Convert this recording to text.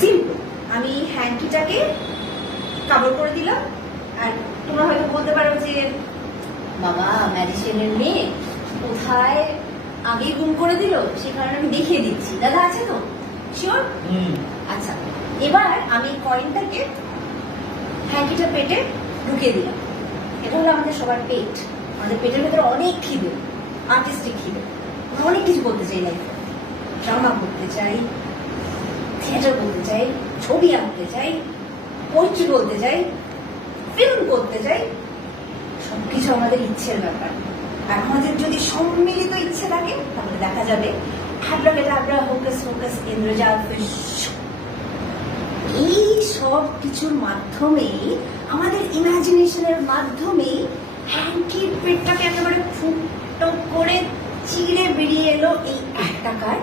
Simple. আমি হ্যান্ডকিটাকে cover করে দিলাম। আর তোমরা হয়তো বলতে পারো যে বাবা ম্যাজিশিয়ানের মেয়ে কোথায় আগেই গুম করে দিল, সে কারণে আমি দেখিয়ে দিচ্ছি। দাদা আছে তো? শিওর? আচ্ছা, এবার আমি কয়েনটাকে হ্যান্ডকিটা পেটে ঢুকিয়ে দিলাম। এটা হলো আমাদের সবার পেট। আমাদের পেটের ভেতরে অনেক খিদে, আর্টিস্টিক খিদে। আমরা অনেক কিছু করতে চাই লাইফে। ড্রামা করতে চাই, থিয়েটার করতে চাই, ছবি আঁকতে চাই, পোয়েট্রি বলতে চাই, ফিল্ম করতে চাই। সবকিছু আমাদের ইচ্ছের ব্যাপার। আর আমাদের যদি সম্মিলিত ইচ্ছে থাকে তাহলে দেখা যাবে অ্যাব্রাকেডাব্রা, হোকাস ফোকাস, ইন্দ্রজাল, এই সব কিছুর মাধ্যমেই, আমাদের ইমাজিনেশনের মাধ্যমেই হ্যান্ডকির পেটটাকে একেবারে ফুটো করে চিড়ে বেরিয়ে এলো এই 1 টাকার